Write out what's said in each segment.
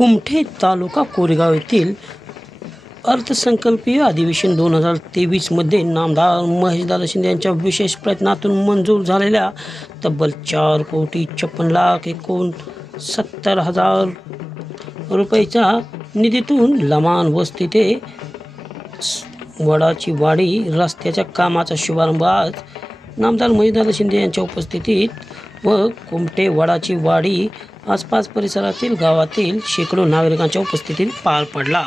कुमठे तालुका कोरेगाव येथील अर्थसंकल्पीय अधिवेशन 2023मध्ये नामदार महेशदादा शिंदे यांच्या विशेष प्रयत्नातून मंजूर झालेल्या तब्बल 4,56,69,000 रुपयाच्या निधीतून लमान वस्ती ते वडाची वाडी रस्त्याच्या कामाचा शुभारंभ आज नामदार महेशदादा शिंदे यांच्या उपस्थितीत व कुमठे वडाची वाडी आसपास परिसरातील गावातील शेकडो नागरिकांच्या उपस्थितीत पार पडला।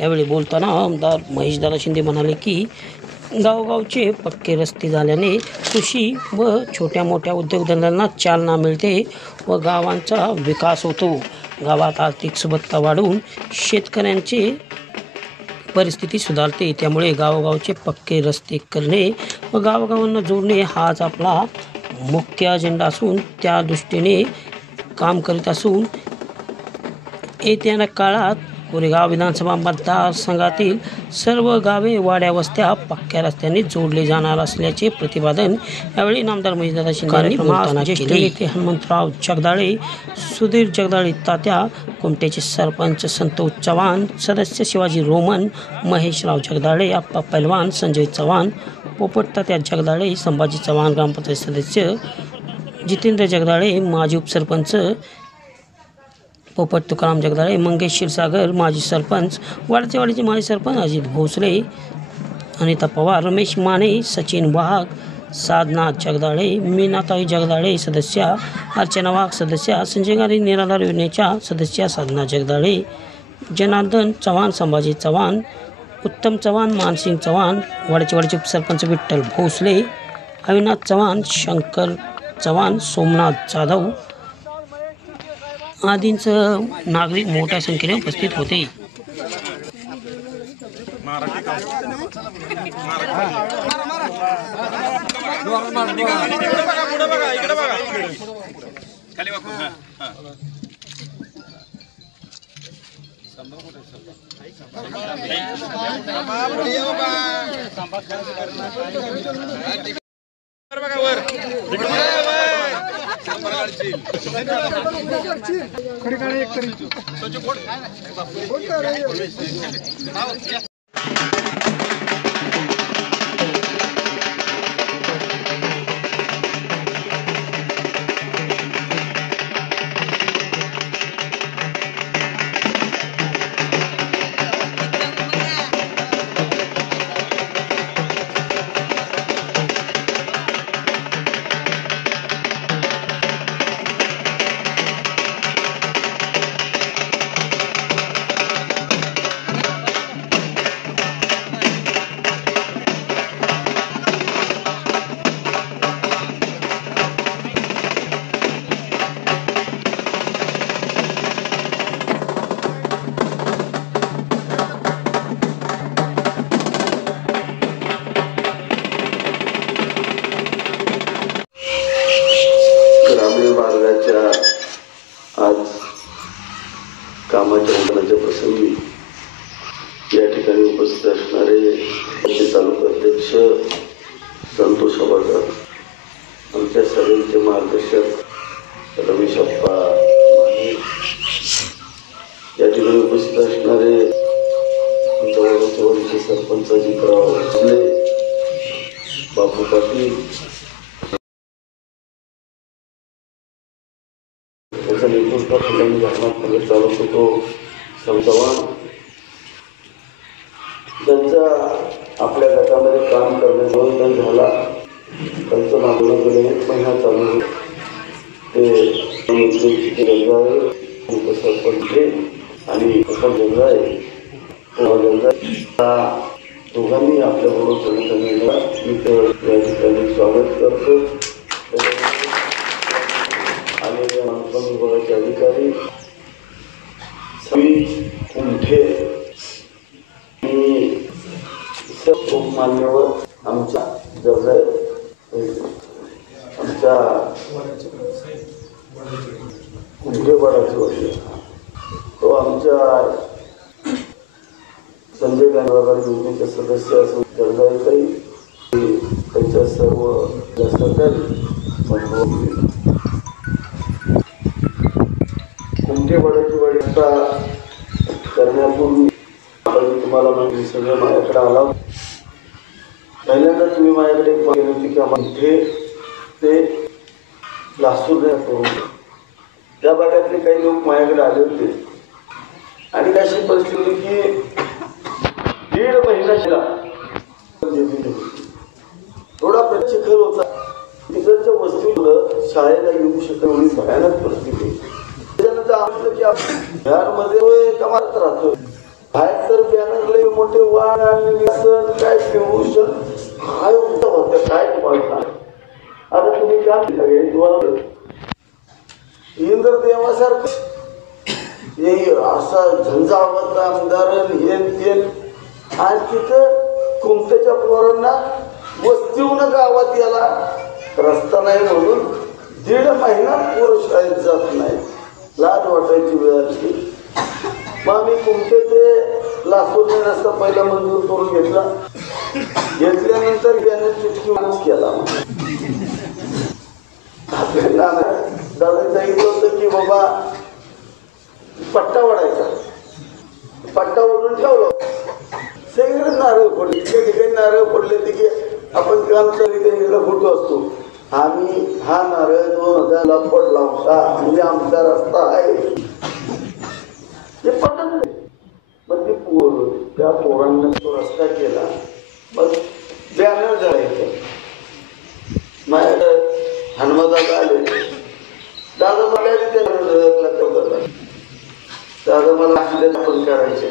यावेळी बोलताना आमदार महेशदादा शिंदे म्हणाले की गावगावचे पक्के रस्ते झाल्याने कृषी व छोट्या मोठ्या उद्योगधंद्यांना चालना मिळते व गावांचा विकास होतो। गावात आर्थिक सुबत्ता वाढून शेतकऱ्यांची परिस्थिती सुधारते। त्यामुळे गावगावचे पक्के रस्ते करणे व गावगावांना जोडणे हाच आपला मुख्य अजेंडा असून त्या दृष्टीने काम करीत असून येत्या काळात कोरेगाव विधानसभा मतदारसंघातील सर्व गावे वाड्या वस्त्या पक्क्या रस्त्याने जोडले जाणार असल्याचे प्रतिपादन यावेळी नामदार महेशदादा शिंदे यांनी बोलताना केले। हनुमंतराव जगदाळे, सुधीर जगदाळे तात्या, कुमठेचे सरपंच संतोष चव्हाण, सदस्य शिवाजी रोमन, महेशराव जगदाळे, आप्पा पहलवान, संजय चव्हाण, पोपट तात्या जगदाळे, संभाजी चव्हाण, ग्रामपंचायत सदस्य जितेंद्र जगदाळे, माजी उपसरपंच पोपट तुकाराम जगदाळे, मंगेश क्षीरसागर, माजी सरपंच, वाडचे माजी सरपंच अजित भोसले, अनिता पवार, रमेश माने, सचिन वाघ, साधना जगदाळे, मीनाताई जगदाळे सदस्या, अर्चना वाघ सदस्या, संजय गांधी निराधार योजनेच्या सदस्या साधना जगदाळे, जनार्दन चव्हाण, संभाजी चव्हाण, उत्तम चव्हाण, मानसिंग चव्हाण, वाडचे उपसरपंच विठ्ठल भोसले, अविनाश चव्हाण, शंकर चव्हाण, सोमनाथ जाधव आदींसह नागरिक मोठ्या संख्येने उपस्थित होते। आज कामाच्या उद्घाटनाच्या प्रसंगी या ठिकाणी उपस्थित असणारे तालुका अध्यक्ष संतोष आबाकर, आमच्या सगळ्यांचे मार्गदर्शक रमेश अप्पा माने, या ठिकाणी उपस्थित असणारे आमच्या वडीचे सरपंच अजितराव भोसले, बापू पाटील, त्याचा नेतृत्वाखाली घटनास्थळी चालत होतो चव्हाण, त्यांचा आपल्या गटामध्ये काम करण्याचा निर्णय झाला। त्यांचं मागणं गेले 1 महिना चालू ते जगदाळे उपसरपंच आणि उपजगदाळे दोघांनी आपल्याबरोबर संघटनेला मी या ठिकाणी स्वागत करतो। आणि मानपान विभागाचे अधिकारी कुमठे आणि सर्व मान्यवर आमच्या जगदाळे आमच्या कुमठे वडाची वाडी तो आमच्या संजय गांधी योजनेचे सदस्य असून जगदाळे त्यांच्या सर्व सहकारी कुमठे वडाची वाडी करण्यापूर्वी आपण तुम्हाला माहिती सगळं माझ्याकडे आला. पहिल्यांदा तुम्ही माझ्याकडे केली होती की आम्हाला इथे ते लासूर करून त्या भागातले काही लोक माझ्याकडे आले होते आणि अशी परिस्थिती की 1.5 महिना शिला थोडा प्रचिखल होता. तिकडच्या वस्तीमुळं शाळेला येऊ शकत एवढी भयानक परिस्थिती. त्याच्यानंतर आम्हाला की आपण बिहारमध्ये कमात राहतो. बाहेर तर बॅनरले मोठे वाण आणि काय प्रमोशन काय होतं काय तुम्हाला. आता तुम्ही काय केलं तुम्हाला इंद्रदेवासारखं असा झंझावत आमदार हे आणि तिथं कुमतेच्या पोरांना वस्तीहून गावात याला रस्ता नाही म्हणून 1.5 महिना पोरं शाळेत जात नाही. लाज वाटायची वेळ आली. मग आम्ही कुमते ते लासूरने रस्ता पहिला मंजूर करून घेतल्यानंतर त्याने चिठ्ठी केला. दादा सांगितलं होतं की बाबा पट्टा ओढायचा. पट्टा ओढून ठेवलं. सगळे नारळ फोडले. तिथे ठिकाणी नारळ फोडले की आपण काम चालू फोटो असतो. आम्ही हा नारळ 2000ला फोडला होता म्हणजे आमचा रस्ता आहे हे पटत नाही. मग ते पोर त्या पोरांना तो रस्ता केला. मग बॅनर जायचं. माझ्याकडे हनुमानदादा आले. दादा मला दादा मला पण करायचे.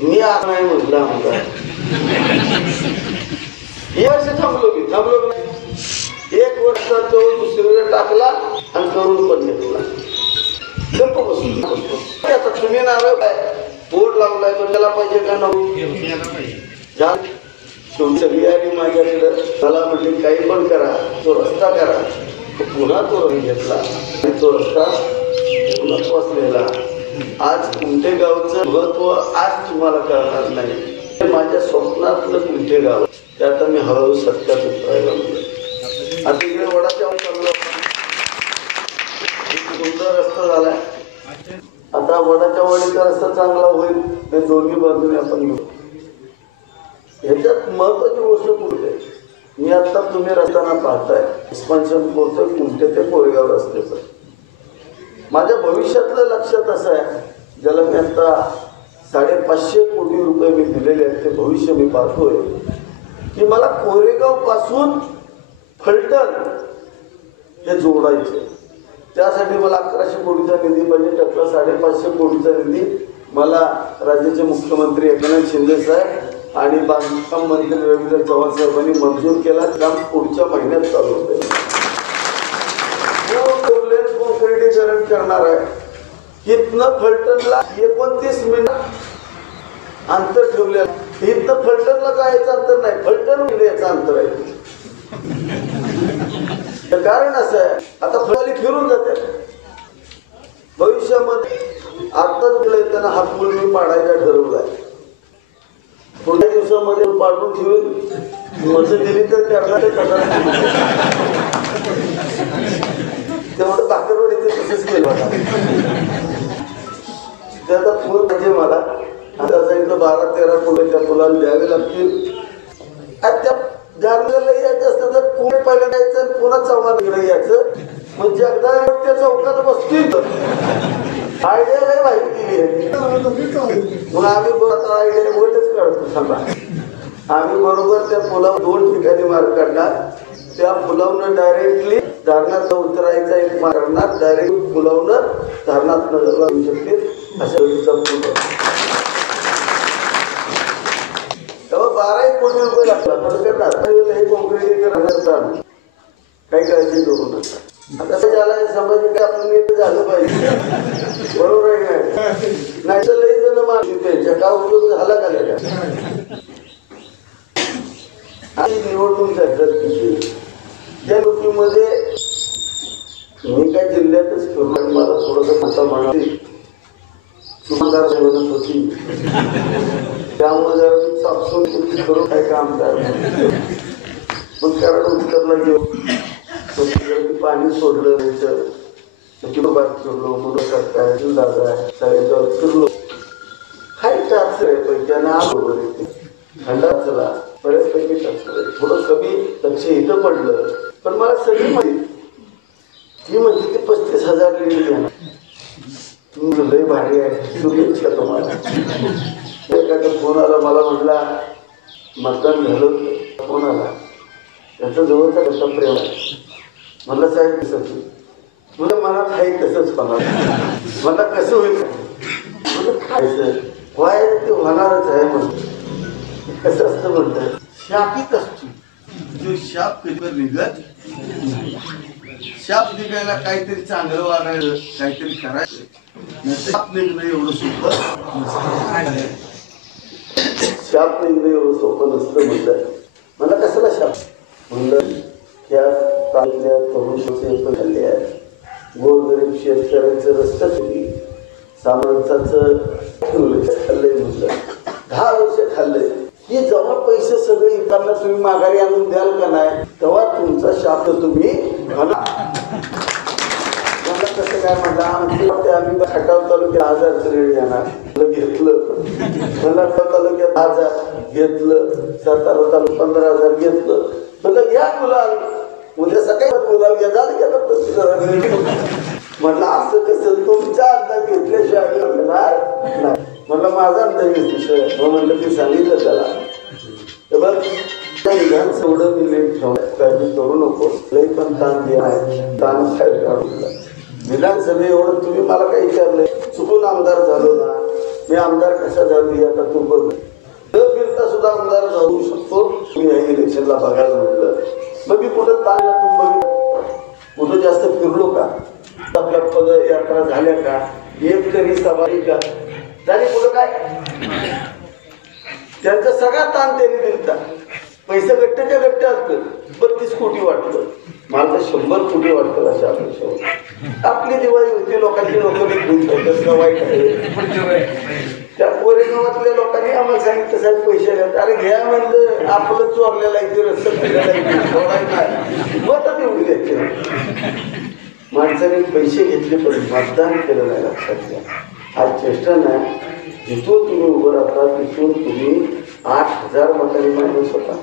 मी आज नाही म्हटलं आमचा हे वर्ष थांबलो नाही. 1 वर्षाचा तो दुसरीकडे टाकला आणि करून पण घेतला. गप्प बसून आता तुम्ही नारळ काय बोर्ड लावलाय तो त्याला पाहिजे का नको. सगळी आली माझ्याकडे. मला म्हटले काही पण करा तो रस्ता करा. पुन्हा तो रंग घेतला आणि तो रस्ता पुन्हा पोचलेला. आज कुमठे गावचं महत्व आज तुम्हाला कळणार नाही. माझ्या स्वप्नातलं कुमठे गाव ते आता मी हळूहळू सत्यात उतरायला लागलो. आता इकडे वडाच्या चाललो. सुंदर रस्ता झालाय. आता वडाच्या वाडीचा रस्ता चांगला होईल. हे दोन्ही बाजूने आपण घेऊ. ह्याच्यात महत्वाची गोष्ट कुठे मी आता तुम्ही रस्त्याना पाहताय एक्सपान्शन पोहोचतो कुमठे ते कोरेगाव रस्त्याचं. माझ्या भविष्यातलं लक्षात असं आहे ज्याला मी आता 550 कोटी रुपये मी दिलेले आहेत ते भविष्य मी पाहतोय की मला कोरेगाव पासून फलटण हे जोडायचे. त्यासाठी मला 1100 कोटीचा निधी पाहिजे. त्यातला 550 कोटीचा निधी मला राज्याचे मुख्यमंत्री एकनाथ शिंदे साहेब आणि बांधकाम मंत्री रवींद्र चव्हाण साहेबांनी मंजूर केला. काम पुढच्या महिन्यात चालू होते. कॉन्क्रिटीकरण करणार आहे. इथनं फलटणला 29 मिनिट अंतर ठेवलेलं. इथनं फलटणला जायचं अंतर नाही, फलटण याचं अंतर आहे. कारण असं आहे आता फळाली फिरून जाते. भविष्यामध्ये आताच गेलं त्यांना हा पूल मी पाडायचा ठरवलाय. पुढल्या दिवसामध्ये पाडून ठेवून मत दिली तर करणार तेवढं बाकरवड इथे तसंच केलं होता. त्याचा पूल म्हणजे मला आता सांगितलं 12-13 कोटी त्या पुलाला द्यावे लागतील. आणि त्या जारनेरला यायचं असतं तर पुणे पहिलं जायचं पुन्हा चव्हाणकडे यायचं. म्हणजे एकदा त्या चौकात बसतील आयडिया नाही माहिती दिली म्हणून आम्ही आता आयडिया वोटच काढतो. सांगा आम्ही बरोबर त्या पुलावर 2 ठिकाणी मार्ग काढणार. त्या पुलावनं डायरेक्टली धारणात उतरायचा एक मारणार. डायरेक्ट पुलावनं धारणात नगरला येऊ शकते अशा वेळीचा पूल. तेव्हा 12 कोटी रुपये लागतात. हे कॉन्क्रिटीकरण काही काळजी करू नका. आता त्याला सामाजिक आपण झालं पाहिजे. बरोबर आहे नाही तर लई जण मागणी त्यांच्या का उपयोग झाला का त्याच्या. आणि निवडणूक झाली त्या ऋतूमध्ये मी काय जिल्ह्यातच फिरलो आणि मला थोडंसं मोठा म्हणाली सुमदार म्हणत होती. त्यामुळे जरा मी सापसून करू काय काम करायचं. मग कारण उत्तरला घेऊ पाणी सोडलं किलोबार फिरलो, मुलं काय दादा आहे सगळ्यांच्यावर फिरलो. हाय टाचर आहे पैकी आणि आलो बरे थंडा चला बऱ्याचपैकी टाचर आहे. थोडं कमी लक्ष इथं पडलं, पण मला सगळी माहिती ती म्हणते की 35,000 लीड घेणार. तुम्ही लय भारी आहे, शुभेच्छा तुम्हाला. एखादा फोन आला, मला म्हटला मतदान झालं, फोन आला त्याचा जवळचा कसा प्रेम आहे. मला साहेब दिसत तुला मनात आहे तसंच होणार. मला कसं होईल म्हणजे खायचं व्हाय ते होणारच आहे. म्हणत कसं असतं म्हणतात शापीत असतो जो शाप कधी निघत. शाप निघायला काहीतरी चांगलं वागायचं, काहीतरी करायचं. शाप निघणं एवढं सोपं शाप निघणं एवढं सोपं नसतं म्हणतात. मला कशाला शाप म्हणलं त्या तालुक्यात तरुण खाल्ले आहेत. गोरगरीब शेतकऱ्यांचं रस्ता केली, सामांसाचं खाल्लंय म्हणलं 10 वर्ष खाल्लंय. हे जेव्हा पैसे सगळे इतरांना तुम्ही माघारी आणून द्याल का नाही, तेव्हा तुमचा शाप तुम्ही मला कसं काय म्हटलं आम्ही खटाव तालुक्यात 1000 ऋण घेणार घेतलं. मला तालुक्यात 1000 घेतलं, सातारा तालुक्यात 15,000 घेतलं. म्हणलं घ्या गुलाल, उद्या सकाळी गुलाल घ्या झालं घ्या. म्हटलं असं कसं तुमच्या अंदाज घेतल्याशिवाय घेणार नाही. म्हटलं माझा अंदाज घेतल्याशिवाय. मग म्हटलं की सांगितलं त्याला बघ विधान एवढं मी लेट ठेवलं करू नको, लई पण ताण दे आहे ताण खायला काढून. विधानसभे एवढं तुम्ही मला काही विचारलंय, चुकून आमदार झालो ना, मी आमदार कशा झालो आता तू बघ. न फिरता सुद्धा आमदार जाऊ शकतो मी या इलेक्शनला बघायला म्हटलं. मग मी कुठं ताण कुठं जास्त फिरलो का, आपल्या पदयात्रा झाल्या का, एक तरी सवारी का झाली कुठं काय. त्यांचा सगळा ताण त्यांनी दिलता. पैसे गट्ट्याच्या गट्ट्या असतं 32 कोटी वाटलं, मला तर 100 कोटी वाटतं अशा अपेक्षा. आपली दिवाळी होती, लोकांची लोक वाईट आहे. त्या कोरेगावातल्या लोकांनी आम्हाला सांगितलं साहेब पैसे घ्या. अरे घ्या म्हणलं, आपलं चोरलेला इथे रस्ता फिरायला मत तेवढी घ्यायची. माणसाने पैसे घेतले पण मतदान केलं नाही. लक्षात घ्या, आज चेष्टा नाही. जिथून तुम्ही उभं राहता तिथून तुम्ही 8,000 मतांनी मायनस होता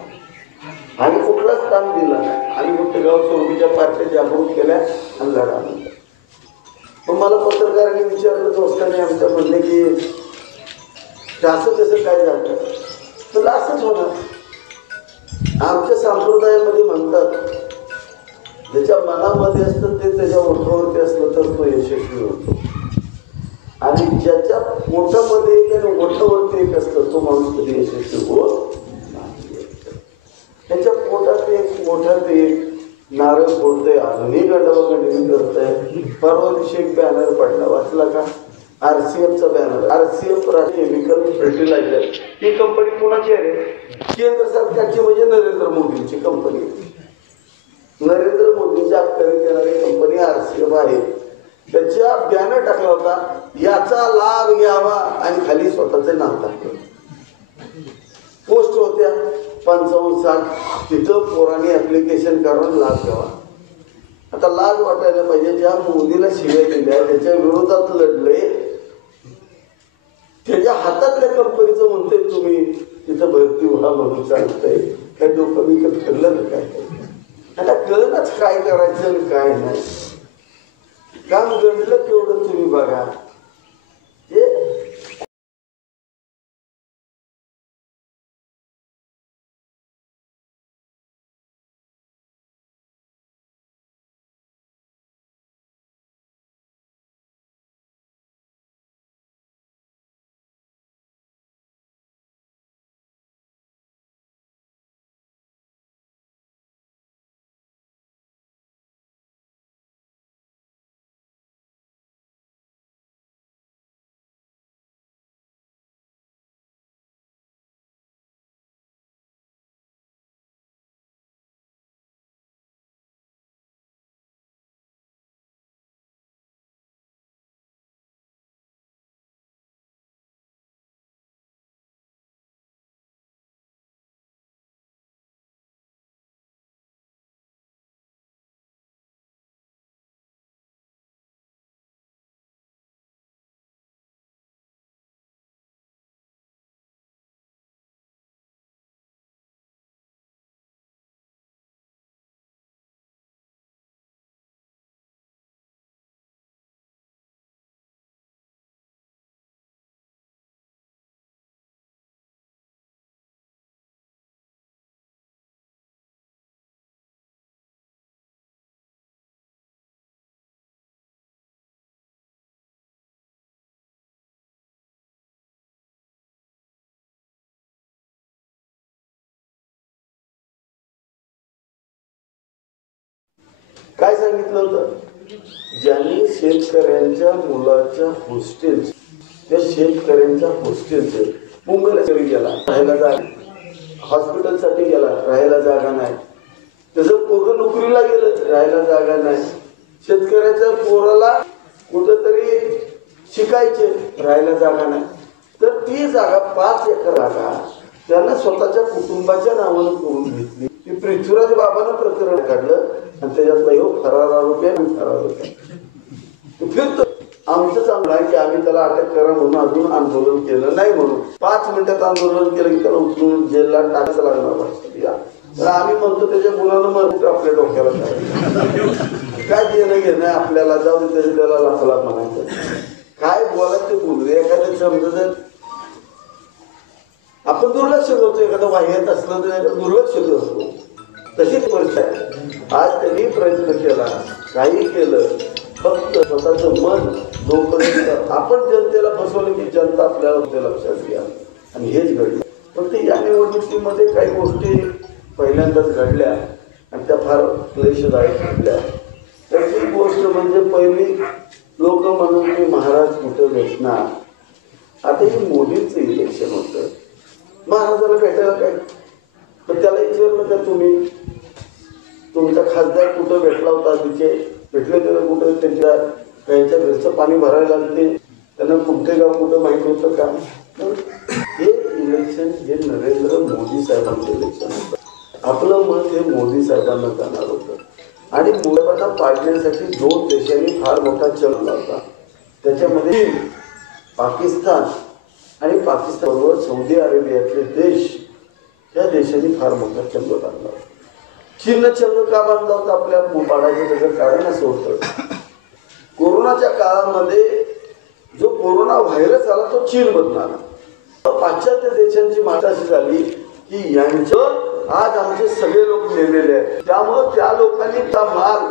आणि कुठलाच काम दिला नाही. आणि मोठे गाव सोबतीच्या पार्ट्या जागृत केल्या आणि लढा म्हणतात. पण मला पत्रकारांनी विचारलं दोस्तांनी आमच्या म्हणले की असं कसं काय झालं, तर असंच होणार. आमच्या संप्रदायामध्ये म्हणतात ज्याच्या मनामध्ये असतं ते त्याच्या ओठावरती असलं तर तो यशस्वी होतो, आणि ज्याच्या पोटामध्ये ओठावरती एक असतं तो माणूस कधी यशस्वी होत नाही. त्याच्या पोटात एक मोठ्यात एक नारळ फोडतंय, अजूनही गंडवागंडी करतंय. परवा दिवशी एक बॅनर पडला, वाचला का? RCFचा बॅनर. RCF राष्ट्रीय केमिकल फर्टिलायझर ही कंपनी कोणाची आहे? केंद्र सरकारची, म्हणजे नरेंद्र मोदींची कंपनी. नरेंद्र मोदींच्या अखत्यारीत येणारी कंपनी RCF आहे. त्याच्या बॅनर टाकला होता, याचा लाभ घ्यावा, आणि खाली स्वतःचे नाव टाकलं. पोस्ट होत्या 55-60, तिथं पोरांनी ऍप्लिकेशन करून लाभ घ्यावा. आता लाज वाटायला पाहिजे, ज्या मोदीला शिव्या दिल्या, त्याच्या विरोधात लढले, त्याच्या हातातल्या कंपनीचं म्हणतोय तुम्ही तिथं भरती व्हा म्हणून सांगताय. काय डोकं विकत फिरलं काय? आता कळलंच काय करायचं आणि काय नाही. काम घडलं तेवढं तुम्ही बघा. काय सांगितलं होतं? ज्यांनी शेतकऱ्यांच्या मुलाच्या हॉस्टेल, त्या शेतकऱ्यांच्या हॉस्टेलचे मुंबईला तरी गेला, राहायला जागा, हॉस्पिटलसाठी गेला, राहायला जागा नाही, त्याचं पोरं नोकरीला गेलं, राहायला जागा नाही, शेतकऱ्याच्या पोराला कुठंतरी शिकायचे, राहायला जागा नाही, तर ती जागा 5 एकर जागा त्यांना स्वतःच्या कुटुंबाच्या नावानं करून घेतली. ती पृथ्वीराज बाबांना प्रकरण काढलं आणि त्याच्यातला ह्यो फरार आरोपी आहे, फरार आरोपी फिरतो. आमचं चांगलं आहे की आम्ही त्याला अटक करा म्हणून अजून आंदोलन केलं नाही, म्हणून 5 मिनिटात आंदोलन केलं की त्याला उचलून जेलला टाकायचं लागणार. तर आम्ही म्हणतो त्याच्या मुलानं मग आपल्या डोक्याला काय देणं घेणं आपल्याला, जाऊन त्याला लाथला म्हणायचं, काय बोलायचं बोलू. एखाद्या समजा आपण दुर्लक्ष करतो, एखादं वाह्यात असलं तर दुर्लक्ष करतो, तशीच परिस्थिती आहे. आज त्यांनी प्रयत्न केला, काही केलं, फक्त स्वतःचं मन जोपर्यंत आपण जनतेला फसवलं की जनता आपल्याला ते लक्षात घ्या. आणि हेच घडलं. फक्त या निवडणुकीमध्ये काही गोष्टी पहिल्यांदाच घडल्या आणि त्या फार क्लेशदायक घडल्या. त्याची गोष्ट म्हणजे पहिली लोक म्हणून की महाराज कुठं भेटणार. आता हे मोदींचं इलेक्शन होतं, महाराजाला भेटायला काय, तर त्याला विचारलं का तुम्ही तुमचा खासदार कुठं भेटला होता, तिथे भेटले त्याला कुठं, त्यांच्या घरचं पाणी भरायला लागते, त्यांना कुठे गाव कुठं माहित होतं का. हे इलेक्शन हे नरेंद्र मोदी साहेबांचं इलेक्शन होतं. आपलं मत हे मोदी साहेबांना जाणार होतं आणि मोदींना पाडण्यासाठी 2 देशांनी फार मोठा चल लावला. त्याच्यामध्ये पाकिस्तान आणि पाकिस्तानबरोबर सौदी अरेबियातले देश, या देशांनी फार मोठा चंग बांधला. चीननं चंग का बांधला होता आपल्या पाडायचं? त्याचं कारण असं होतं, कोरोनाच्या काळामध्ये जो कोरोना व्हायरस आला तो चीनमधून आला. पाश्चात्य देशांची माता अशी झाली की यांचं आज आमचे सगळे लोक नेलेले आहेत, त्यामुळं त्या लोकांनी त्या माल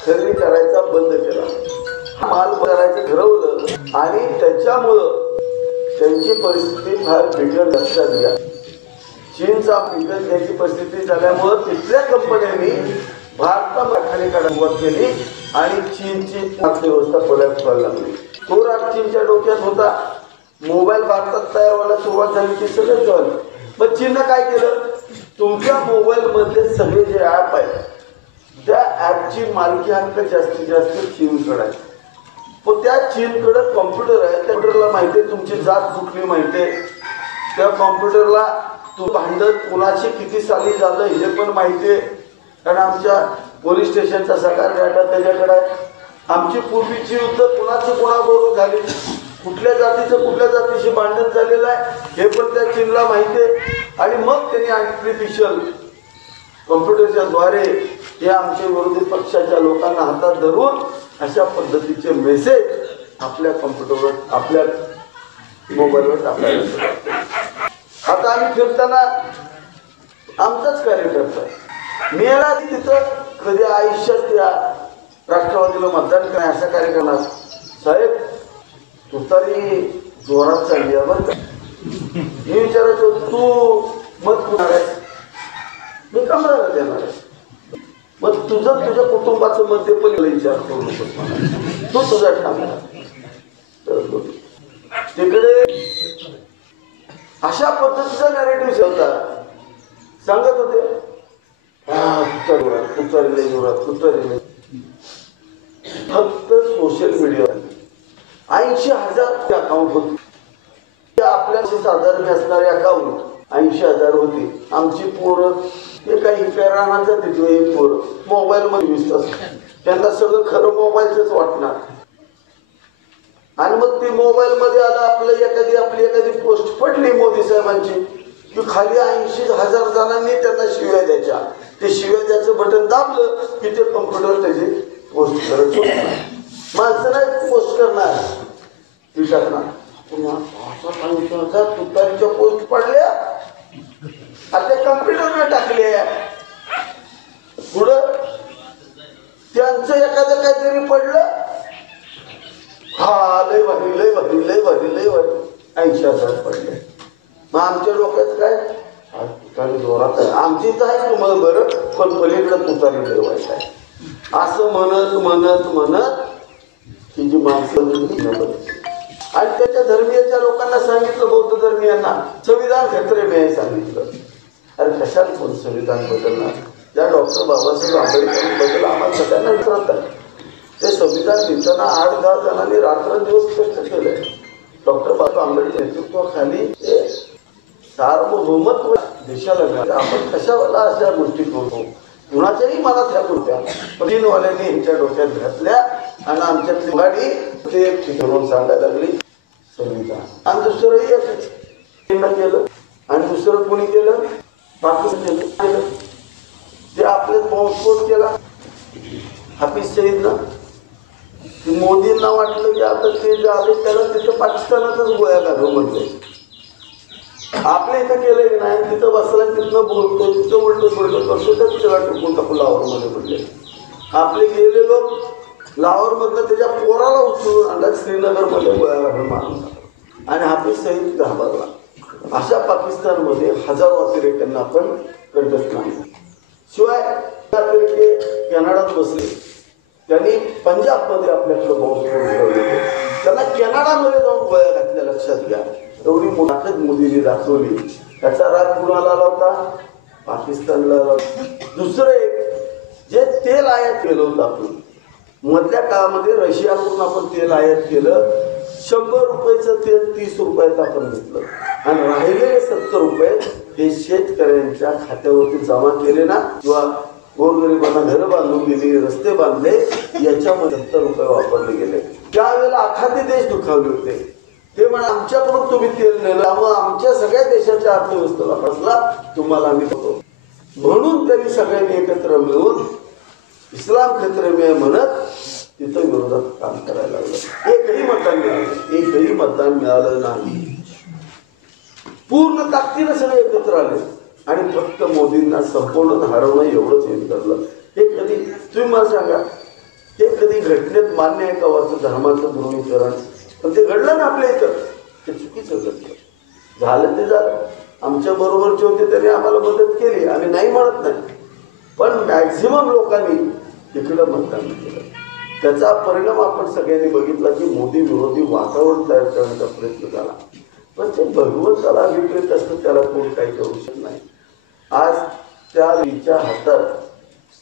खरेदी करायचा बंद केला, माल करायचं ठरवलं आणि त्याच्यामुळं त्यांची परिस्थिती फार बिकट लक्षात घ्या. चीनचा बिकट घ्यायची परिस्थिती झाल्यामुळं तिथल्या कंपन्यांनी भारतामध्ये खाली काढायला सुरुवात केली आणि चीनची अर्थव्यवस्था कोलॅप्स व्हायला लागली. तो राग चीनच्या डोक्यात होता. मोबाईल भारतात तयार व्हायला सुरुवात झाली की सगळं झालं. मग चीननं काय केलं, तुमच्या मोबाईलमधले सगळे जे ॲप आहेत त्या ॲपची मालकी हक्क जास्तीत जास्त चीनकडे आहे. पण त्या चीनकडे कॉम्प्युटर आहे, त्या कॉम्प्युटरला माहिती आहे तुमची जात कुठली माहिती आहे, त्या कॉम्प्युटरला तू भांडण कुणाशी किती साली झालं हे पण माहिती आहे, कारण आमच्या पोलीस स्टेशनचा सगळा डाटा त्याच्याकडे आहे. आमची पूर्वीची युद्ध कुणाची कोणाबरोबर झाली, कुठल्या जातीचं कुठल्या जातीशी भांडण झालेलं आहे हे पण त्या चीनला माहिती आहे. आणि मग त्यांनी आर्टिफिशियल कॉम्प्युटरच्या द्वारे हे आमच्या विरोधी पक्षाच्या लोकांना हातात धरून अशा पद्धतीचे मेसेज आपल्या कॉम्प्युटरवर, आपल्या मोबाईलवर टाकायला. आता आम्ही फिरताना आमचाच कार्यकर्ता मेला तिथं कधी आयुष्यात त्या राष्ट्रवादीला मतदान करा असा कार्यक्रम, साहेब तुतारी जोरात चालली आहे बरं का. मी विचारायचो तू मत कुणाला आहे, मी कमळाला देणार आहे. मग तुझं तुझ्या कुटुंबाचं मत ते पण विचार करू नकोस मला, तू तुझा ठाम. तिकडे अशा पद्धतीचा नॅरेटिव्ह होता. सांगत होते तुतारी जोरात तुतारी. फक्त सोशल मीडिया 80,000 अकाउंट होते. आपल्याशी साधारण असणारे अकाउंट 80,000 होते. आमची पोरं ते काही राहणार तिथे पोरं मोबाईलमध्ये विसतात, त्यांना सगळं खरं मोबाईलचंच वाटणार. आणि मग ती मोबाईलमध्ये आलं आपली एखादी पोस्ट पडली मोदी साहेबांची की खाली 80,000 जणांनी त्यांना शिव्या द्यायच्या. ते शिव्या द्यायचं बटन दाबलं की ते कम्प्युटर त्याची पोस्ट करत होतं. माणसं नाही पोस्ट करणार, ती टाकणार. तुतारीच्या पोस्ट पडल्या आता कम्प्युटरनं टाकल्या. पुढं त्यांचं एखादं काहीतरी पडलं, हा लय भारी लय भारी लय भारी लय भारी 80,000 पडले. मग आमच्या डोक्यात काय तुतारी जोरात आहे, आमची तर आहे तुम्हाला बरं, पण पलीकडे तुतारी लय वाईट आहे. असं म्हणत म्हणत म्हणत ही जी माणसं आणि त्याच्या धर्मीयाच्या लोकांना सांगितलं, बौद्ध धर्मीयांना संविधान खतरे सांगितलं. अरे कशाला कोण संविधान बदलणार? ज्या डॉक्टर बाबासाहेब आंबेडकर आम्हाला सगळ्यांना विचारत आहे. ते संविधान लिहिताना 8-10 जणांनी रात्रंदिवस कष्ट केलंय. डॉक्टर बाबासाहेब आंबेडकर नेतृत्वाखाली सार्वभौमत्व देशाला मिळालं. आपण कशाला अशा गोष्टी करतो? कुणाच्याही मनात ह्या होत्या, पण चीनवाल्यांनी यांच्या डोक्यात घातल्या आणि आमच्यातली गाडी ते ठिकाणून सांगायला लागली संविधान. आणि दुसरंही एकच केलं आणि दुसरं कोणी केलं? पाकिस्तान केलं. ते आपले बॉम्बस्फोट केला हाफिज सईदनं. मोदींना वाटलं की आता ते झाले त्याला तिथं पाकिस्तानातच गोळ्या घालून म्हणले. आपल्या इथं केलंय की नाही, तिथं बसला तिथनं बोलतो, तिथं उलटं सोडलं करतो, तर त्याला टिकून टाकून लाहोरमध्ये पडले. आपले गेले लोक लाहोरमधनं त्याच्या पोराला उचलून आणला, श्रीनगरमध्ये गोळ्या घालून मारून टाकला आणि हाफिज सईद घाबरला. अशा पाकिस्तानमध्ये हजारो अतिरेक्यांना आपण कंटक नाही. शिवाय अतिरेकी कॅनडात बसले, त्यांनी पंजाबमध्ये आपल्याकडे बॉम्ब ठेवले, त्यांना कॅनडामध्ये जाऊन गोळ्या घातल्या. लक्षात घ्या, एवढी ताकद मोदींनी दाखवली. त्याचा राग कुणाला आला होता? पाकिस्तानला आला. दुसरं एक जे तेल आयात केलं होतं आपण मधल्या काळामध्ये, रशियाकडून आपण तेल आयात केलं. 100 रुपयाचं तेल 30 रुपयात आपण घेतलं आणि राहिलेले 70 रुपये हे शेतकऱ्यांच्या खात्यावरती जमा केले ना, किंवा गोरगरिबांना घरं बांधून दिली, रस्ते बांधले, याच्यामध्ये 70 रुपये वापरले गेले. त्यावेळेला अखाद्य देश दुखावले होते. ते म्हणा आमच्याकडून तुम्ही तेल नेलं, त्यामुळे आमच्या सगळ्या देशाच्या अर्थव्यवस्थेला फसला, तुम्हाला आम्ही होतो. म्हणून त्यांनी सगळ्यांनी एकत्र मिळून इस्लाम खतरे में म्हणत तिथं विरोधात काम करायला लागलं. एकही मतदान मिळालं नाही. पूर्ण ताकदीनं सगळे एकत्र आले आणि फक्त मोदींना संपूर्ण हरवणं एवढंच हे ठरलं. हे कधी तुम्ही मला सांगा, हे कधी घटनेत मान्य आहे का वाचं धर्माचं ध्रुवीकरण? पण ते घडलं ना आपल्या इथं, ते चुकीचं घडलं. झालं ते झालं. आमच्या बरोबरचे होते त्यांनी आम्हाला मदत केली, आम्ही नाही म्हणत नाही, पण मॅक्झिमम लोकांनी तिकडं मतदान केलं. त्याचा परिणाम आपण सगळ्यांनी बघितला की मोदी विरोधी वातावरण तयार करण्याचा प्रयत्न झाला. पण ते भगवंताला विपरीत असतं, त्याला कोण काही करू शकत नाही. आज त्या रीच्या हातात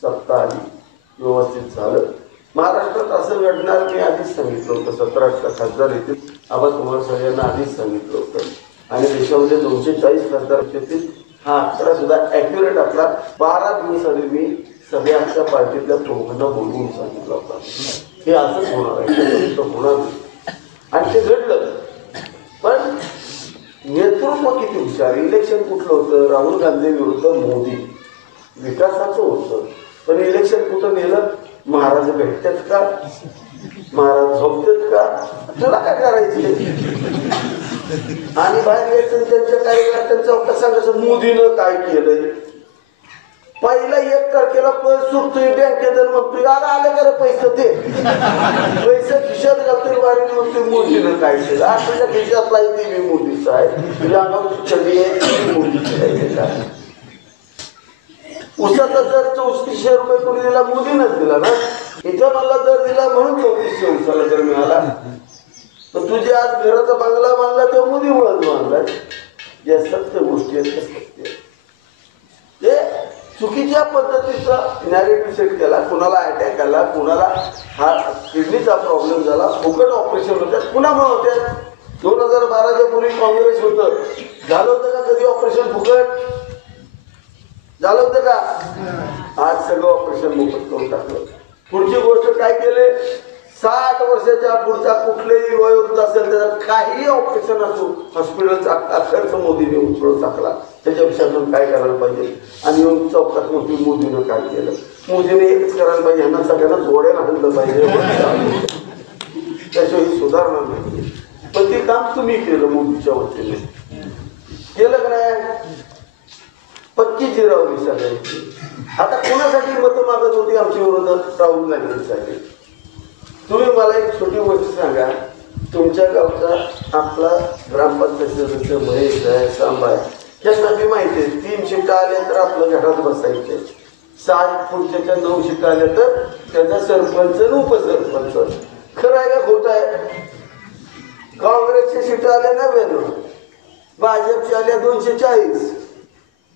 सत्ता आली, व्यवस्थित झालं. महाराष्ट्रात असं घडणार मी आधीच सांगितलं होतं. 17-18 खासदार येतील, आपण तुम्हाला सगळ्यांना आधीच सांगितलं होतं. आणि देशामध्ये 240 खासदार येतील. हा आकडा सुद्धा ॲक्युरेट आकडा 12 दिवस आधी मी सगळ्या आमच्या पार्टीतल्या प्रमुखांना बोलवून सांगितलं होतं. हे असंच होणार आहे, होणार नाही. आणि ते घडलं. पण नेतृत्व किती हुशार. इलेक्शन कुठलं होतं? राहुल गांधी विरुद्ध मोदी, विकासाचं होतं. पण इलेक्शन कुठं नेलं? महाराज भेटतात का? महाराज झोपतात का? तुला काय करायचे? आणि बाहेर यायचं त्यांच्या कार्यकर्त्यांचं सांगायचं मोदीनं काय केलंय. पहिला 1 तारखेला पैसे सुटतोय बँकेत, म्हणतोय आला आले का पैसे, ते पैसे खिशात घालतोय बाहेर, म्हणतोय मोदीनं काय केलं. आपल्या खिशात लायती मी मोदीचं आहे, तुझ्या अंगावरची चढी आहे मोदीची आहे. उसाचा दर 3400 रुपये कोणी दिला? मोदीनंच दिला ना. इथेनॉलला दर दिला म्हणून 3400 उसाला दर मिळाला. तर तुझे आज घराचा बांगला बांधला तेव्हा मोदीमुळे बांधला. या सत्य गोष्टी आहेत, सत्य ते चुकीच्या पद्धतीचा नॅरेटिव्ह सेट केला. कुणाला अटॅक आला, कुणाला हा किडनीचा प्रॉब्लेम झाला, फुकट ऑपरेशन होत्यात. कुणामुळे होत्या? 2012च्या पूर्वी काँग्रेस होतं, झालं होतं का कधी ऑपरेशन फुकट? झालं होतं का? आज सगळं ऑपरेशन मोफत करून टाकलं. पुढची गोष्ट काय केले? 60 वर्षाच्या पुढचा कुठलेही वयोवृद्ध असेल त्याचा काहीही ऑपरेशन असो, हॉस्पिटलचा खर्च मोदीने उचलून टाकला. त्याच्यापेक्षा अजून काय करायला पाहिजे? आणि येऊन चौकात मोठी मोदीनं काय केलं? मोदीने एकच करायला पाहिजे, यांना सगळ्यांना जोड्याला आणलं पाहिजे, त्याशिवाय सुधारणा नाही. पण ते काम तुम्ही केलं, मोदीच्या वतीने केलं का नाही? पक्की जिरावली सगळ्यांची. आता कोणासाठी मतं मागत होती आमच्या विरोधात? राहुल गांधींसाठी. तुम्ही मला एक छोटी गोष्ट सांगा. तुमच्या गावचा आपला ग्रामपंचायत सदस्य महेश आहे, सांबा आहे, ह्यांना बी माहिती आहे 3 शिटा आल्या तर आपलं घरात बसायचे. 7 पुढच्या 9 सीटा आल्या तर त्याचा सरपंच आणि उपसरपंच. खरं आहे का खोटं आहे? काँग्रेसच्या सीटा आल्या 99, भाजपच्या आल्या 240.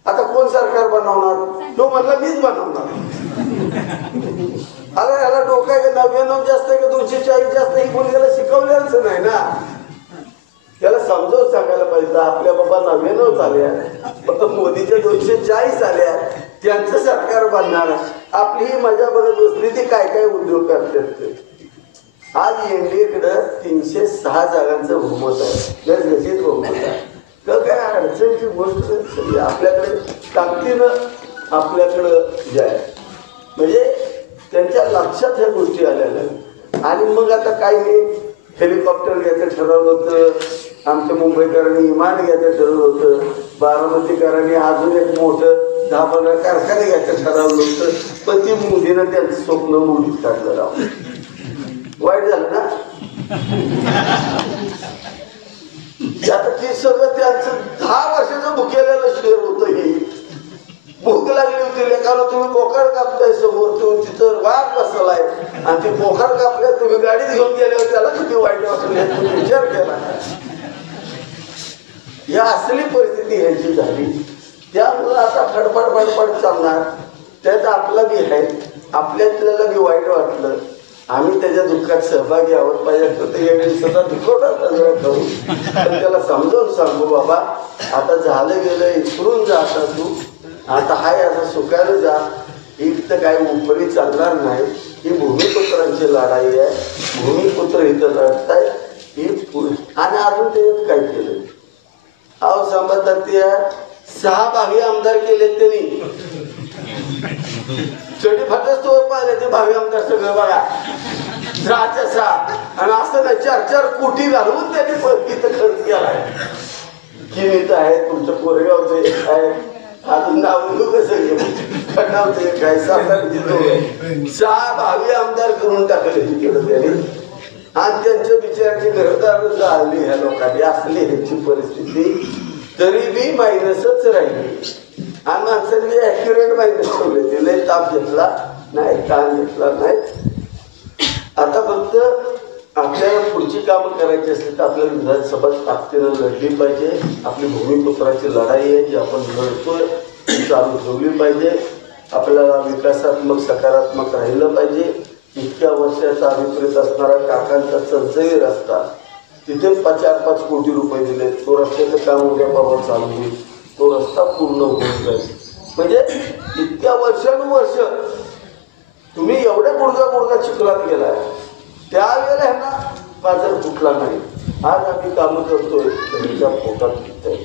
आता कोण सरकार बनवणार? तो म्हटला मीच बनवणार. अरे याला डोकं आहे का? 99 जास्त आहे का 240 जास्त? ही कोणी त्याला शिकवलेलंच नाही ना. त्याला समजावून सांगायला पाहिजे. आपल्या बाबा 99 आल्या, मोदीच्या 240 आल्या, त्यांचं सरकार बनणार. आपली ही मजा बघत बसली ती काय काय उद्योग करतात ते. आज एनडीएकडं 306 जागांचं बहुमत आहे, गसगशीत बहुमत आहे. तर काय अडचणची गोष्ट सगळी आपल्याकडे ताकदीनं आपल्याकडं जे आहे म्हणजे त्यांच्या लक्षात ह्या गोष्टी आलेल्या. आणि मग आता काय नाही, हेलिकॉप्टर घ्यायचं ठरवलं होतं, आमच्या मुंबईकरांनी विमान घ्यायचं ठरवलं होतं, बारामतीकरांनी अजून एक मोठं 10-15 कारखाने घ्यायचं ठरवलं होतं. पण ती मोदीनं त्यांचं स्वप्न मोदीत काढलं राव. वाईट झालं ना. आता ते सगळं त्यांचं 10 वर्षाचं भुकेलेलं शेअर होतं. हे भूक लागली होती लेखाला, तुम्ही बोकाड कापताय समोर, तिथं वाघ बसलाय आणि ते बोकाड कापल्या, तुम्ही गाडीत घेऊन गेल्यावर त्याला किती वाईट वाटलं तुम्ही विचार केला. या असली परिस्थिती ह्याची झाली. त्यामुळं आता फडफड चालणार. त्यात आपला बी आहे, आपल्याला बी वाईट वाटलं. आम्ही त्याच्या दुःखात सहभागी आहोत. पाहिजे तर यावेळी स्वतः दुखवटा साजरा करू, पण त्याला समजावून सांगू, बाबा आता झालं गेलं, इकडून जा. आता तू आता हाय, आता सुखायला जा. एक तर काही उपरी चालणार नाही. ही भूमिपुत्रांची लढाई आहे. भूमिपुत्र इथं लढताय ही. आणि अजून त्याच्यात काय केलं? अहो सांगतात 6 भावी आमदार केलेत त्यांनी. चढी फाटच तो पाहिले ते भावी आमदार सगळं बघा, 6च्या 6. आणि असं नाही 4-4 कोटी घालवून त्यांनी इथं खर्च केलाय. किमीत आहे, तुमचं कोरेगावचं एक आहे, अजून नाव कसं खंडावचं एक आहे, 6 भावी आमदार करून टाकले तिकडं त्यांनी. आणि त्यांच्या विचाराची घरदार झाली ह्या लोकांनी. असली ह्याची परिस्थिती तरी बी मायनसच राहिली. आणि माणसांनी ऍक्युरेट मायनस ठेवले. तिला ताप घेतला नाही, ताण घेतला नाही. आता फक्त आपल्याला पुढची कामं करायची असतील तर आपल्याला विधानसभा ताकदीनं लढली पाहिजे. आपली भूमिपुत्राची लढाई आहे जी आपण लढतोय ती चालू ठेवली पाहिजे. आपल्याला विकासात्मक सकारात्मक राहिलं पाहिजे. इतक्या वर्षाचा अभिप्रेत असणारा काकांचा चंचई रस्ता, तिथे 4-5 कोटी रुपये दिले. तो रस्त्याचं काम उद्या परवा चालू होईल. तो रस्ता पूर्ण होत जाईल. म्हणजे इतक्या वर्षानुवर्ष तुम्ही एवढे गुडगा चिखलात गेलाय, त्यावेळेला ह्यांना बाजार फुटला नाही. आज आम्ही कामं करतोय त्यांच्या पोटात फुटतंय.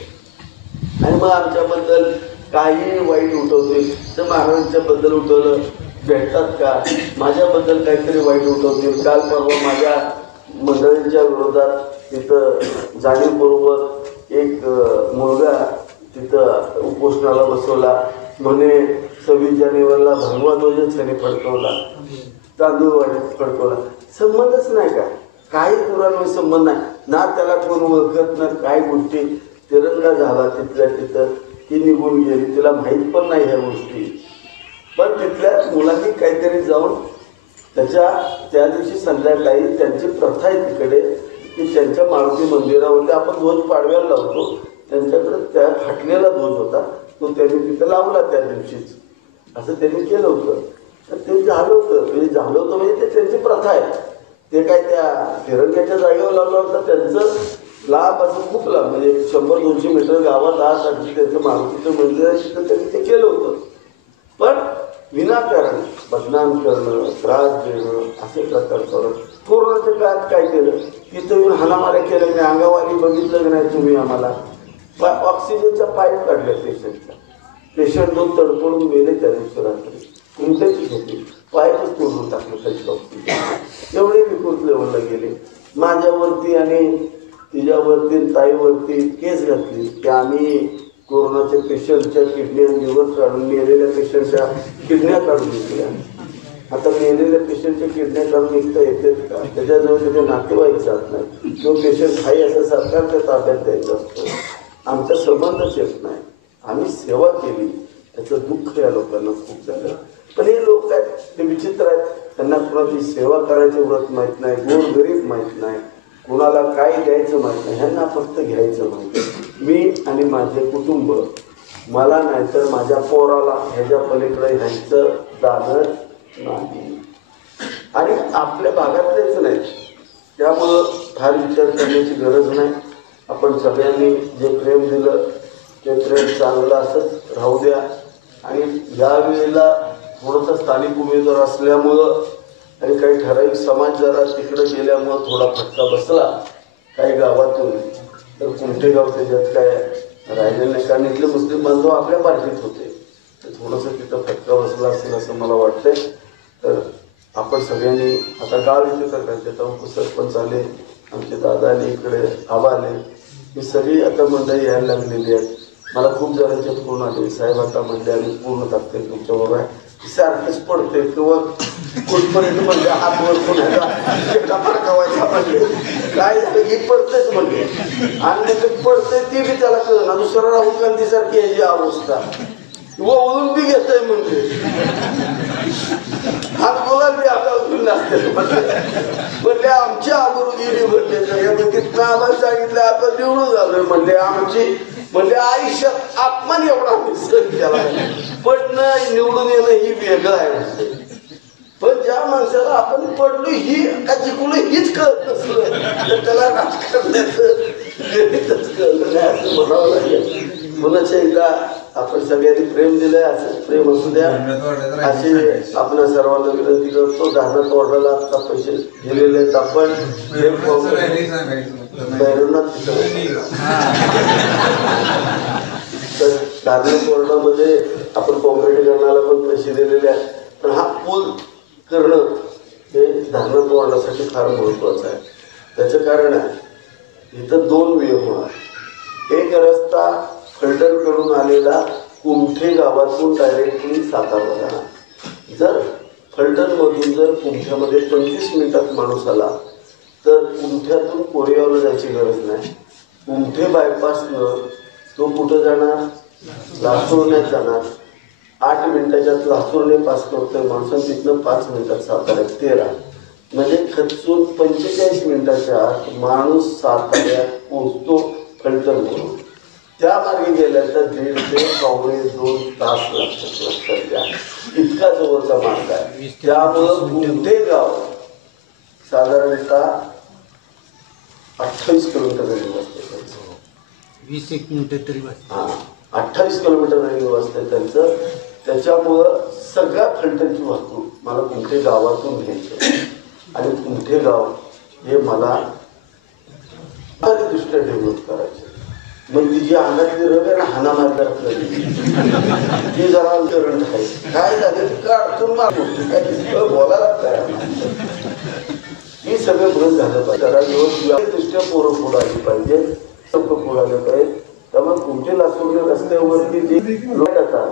आणि मग आमच्याबद्दल काही वाईट उठवते तर महाराजांच्याबद्दल उठवलं भेटतात का? माझ्याबद्दल काहीतरी वाईट उठवतील. काल परवा माझ्या मंडळींच्या विरोधात तिथं जाणीवपूर्वक एक मुलगा तिथं उपोषणाला बसवला. म्हणे 26 जानेवारीला भगवा ध्वजच त्याने फडकवला, तांदूळवाडीत फडकवला. संबंधच नाही का? काही पुराणा संबंध नाही ना. त्याला कोण ओळखत ना काय गोष्टी. तिरंगा झाला तिथल्या तिथं, ती निघून गेली. तिला माहीत पण नाही ह्या गोष्टी. पण तिथल्या मुलांनी काहीतरी जाऊन त्या दिवशी संध्याकाळी त्यांची प्रथा आहे तिकडे की त्यांच्या मारुती मंदिरावरती आपण ध्वज पाडव्याला लावतो. त्यांच्याकडे त्या फाटलेला ध्वज होता, तो त्यांनी तिथं लावला त्या दिवशीच. असं त्यांनी केलं होतं. तर ते झालं होतं म्हणजे ते त्यांची प्रथा आहे. ते काय त्या तिरंग्याच्या जागेवर लावलं होतं. त्यांचं लांब असं खूप लांब म्हणजे 100-200 मीटर गावात आज अगदी त्यांचं मारुतीचं मंदिर आहे, तिथं त्यांनी ते केलं होतं. पण विनाकारण बदनाम करणं, त्रास देणं असे प्रकार करणं. कोरोनाच्या काळात काय केलं? तिथं येऊन हाणामाऱ्या केल्या नाही. अंगावाली बघितलं नाही तुम्ही आम्हाला. ऑक्सिजनच्या पाईप काढल्या पेशंटच्या. पेशंट 2 तडफडून गेले त्या दिवशी रात्री. इंटरची होती, पाईपच तोडून टाकलं त्याची ऑक्सिजन. एवढे विकृत लेवलला गेले. माझ्यावरती आणि तिच्यावरती ताईवरती केस घातली की आम्ही कोरोनाच्या पेशंटच्या किडन्या लिव्हर काढून, मेलेल्या पेशंटच्या किडन्या काढून घेतल्या. आता मेलेल्या पेशंटच्या किडन्या काढून निघता येतात का? त्याच्याजवळ त्याचे नातेवाईक जात नाही. जो पेशंट हाय असं सरकारच्या ताब्यात द्यायचा असतो. आमचा संबंधच येत नाही. आम्ही सेवा केली याचं दुःख या लोकांना खूप झालं. पण हे लोक आहेत ते विचित्र आहेत, त्यांना कुणाची सेवा करायचं व्रत माहीत नाही, गोरगरीब माहीत नाही, कुणाला काय द्यायचं माहीत नाही, ह्यांना फक्त घ्यायचं माहीत. मी आणि माझे कुटुंब, मला नाही तर माझ्या पोराला ह्याच्या पलीकडे ह्यांचं जाणं नाही. आणि आपल्या भागातलेच नाही, त्यामुळं फार विचार करण्याची गरज नाही. आपण सगळ्यांनी जे प्रेम दिलं ते प्रेम चांगलं असंच राहू द्या. आणि यावेळेला थोडंसं स्थानिक उमेदवार असल्यामुळं आणि काही ठराविक समाज जरा तिकडे गेल्यामुळं थोडा फटका बसला काही गावातून, तर कुमठे गाव त्याच्यात काय राहिलेलं नाही, कारण इथले मुस्लिम बांधव आपल्या पार्टीत होते, तर थोडंसं तिथं फटका बसला असेल असं मला वाटतंय. तर आपण सगळ्यांनी आता गाव इथे तर त्याचा उपसरपंच आले, आमचे दादा आले, इकडे आबा आले, ही सगळी आता मंडळी यायला लागलेली आहेत. मला खूप जणांचे फोन आले, साहेब आता म्हणले आम्ही पूर्ण टाकते तुमच्याबरोबर आहे, सारखेच पडते किंवा कुठपर्यंत म्हणजे हात वर कोणाचा फडकावायचा म्हणजे काय ही पडतेच म्हणजे, आणि ते पडते ती बी त्याला कळणार. दुसरा राहुल गांधी सारखी याची अवस्था ओळून बी घेतोय म्हणजे हात बोला बी आपल्या नसते म्हणले आमची आबरू गेली म्हणले. तिथनं आम्हाला सांगितलं आपण निवडून झालोय म्हणले, आमची म्हणजे आयुष्यात अपमान एवढा केला, पण निवडून येणं ही वेगळं आहे. पण ज्या माणसाला आपण पडलो ही का जिंकलो हीच कळत नसलं तर त्याला राजकारणाचं गणितच कळलं नाही असं म्हणावं लागेल. पुन्हा एकदा आपण सगळ्यांनी प्रेम दिलंय, असं प्रेम असू द्या असे आपण सर्वांना विनंती करतो. धारणा तोडायला आता पैसे दिलेले आहेत आपण तर धारणा तोरणामध्ये आपण काँक्रिटीकरणाला पण पैसे दिलेले आहेत. पण हा पूल करणं हे धारणा तोडण्यासाठी फार महत्वाचं आहे. त्याचं कारण आहे इथं दोन वे होणार. एक रस्ता फलटणकडून आलेला कुमठे गावातून डायरेक्टली सातारला जाणार. जर फलटणमधून जर कुमठ्यामध्ये 25 मिनिटात माणूस आला तर कुमठ्यातून कोरेगावला जायची गरज नाही. कुमठे बायपासनं तो कुठं जाणार, लासूरण्यात जाणार. 8 मिनिटाच्यात लासूरने पास करतोय माणसं, तिथनं 5 मिनिटात साताऱ्यात 13, म्हणजे खचून 45 मिनिटाच्या आत माणूस साताऱ्यात पोहोचतो फलटणवरून. त्या मार्गे गेल्या तर 1.5 ते 2 तास लागतात. इतका जवळचा मार्ग आहे. त्यामुळं कुमठे गाव साधारणतः 28 किलोमीटर रनिंग असते, 20-1 मिनिटं तरी. हां 28 किलोमीटर रनिंग असते त्यांचं. त्याच्यामुळं सगळ्या फलटणची वाहतूक मला कुमठे गावातून घ्यायचं आणि कुमठे गाव हे मला दृष्ट्या डेव्हलप करायचं. मग तिची अंगातली रग आहे ना हाना मारदार ती जरा करंट आहे, काय झालं ती काढून मारून काय बोलायला काय हे सगळं बंद झालं पाहिजे. दृष्ट्या पोरं पुढं आली पाहिजे, सगळं पुढं आलं पाहिजे. त्यामुळे कुमठे लासूरच्या रस्त्यावरती जे लोक येतात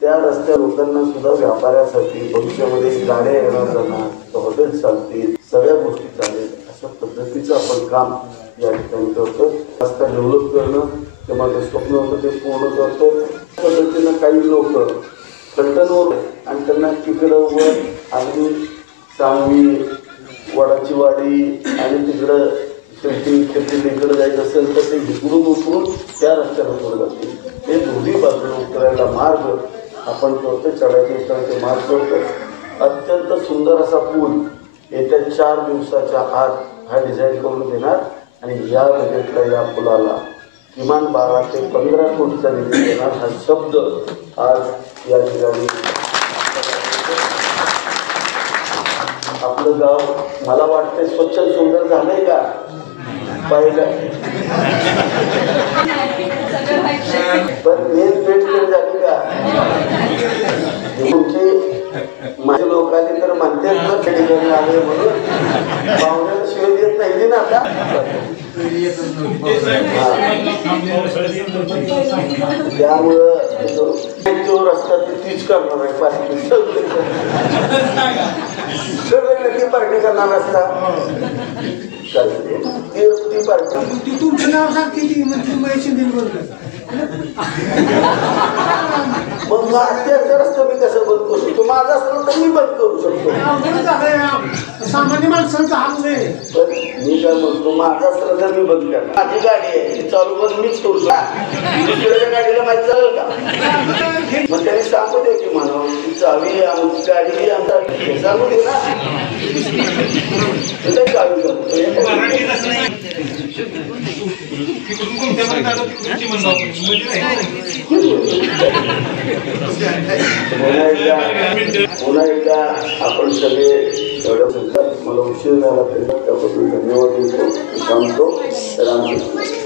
त्या रस्त्या लोकांना सुद्धा व्यापाऱ्यासाठी भविष्यामध्ये गाड्या येणार जाणार, हॉटेल चालतील, सगळ्या गोष्टी चालेल अशा पद्धतीचं आपण काम या ठिकाणी करतो. रस्ता डेव्हलप करणं ते माझं स्वप्न होतं, ते पूर्ण करतो. पद्धतीनं काही लोक फलटणवर आणि त्यांना तिकडं वर अगदी सांगवी, वडाची वाडी आणि तिकडं खेती इकडं जायचं असेल तर ते इकडून उतरून त्या रस्त्यावर पुढे जातील. ते दोन्ही बाजूला उतरायला मार्ग आपण करतो, चढायचे उतरायचे मार्ग करतो. अत्यंत सुंदर असा पूल येत्या 4 दिवसाच्या आत हा डिझाईन करून देणार आणि या बजेटला या पुलाला किमान 12 ते 15 कोटीचा निधी देणार. हा शब्द आज या ठिकाणी आपलं गाव मला वाटतंय स्वच्छ सुंदर झालंय का पाहिलं, पण मेन पेट तर झाली का तुमची. माझे लोक आले तर म्हणते आले म्हणून पाहुण्याला शिवाय देत नाही ना आता. त्यामुळं असतात ते तीच करणार आहे पार्टी, सगळे पार्टी करणार असतात. ती पार्टी तुमचं नाव सांगते की म्हणजे मग त्याचा रस्ता मी कसं बंद करू शकतो? माझा असलं तर मी बंद करू शकतो. सामान्य माणसांचा हात नाही. पण मी काय म्हणतो, माझा असलं तर मी बंद करणार. माझी गाडी आहे, ती चालू बंद मीच करू शकतो. दुसऱ्याच्या गाडीला माहीत चालेल का? मग त्यांनी सांगू दे की म्हणा ती चावी आमची गाडी आमचा सांगू दे ना. चावी करतो पुन्हा एकदा आपण सगळे एवढं मला उशीर झाला त्याबद्दल धन्यवाद देतो. सांगतो तर आमचं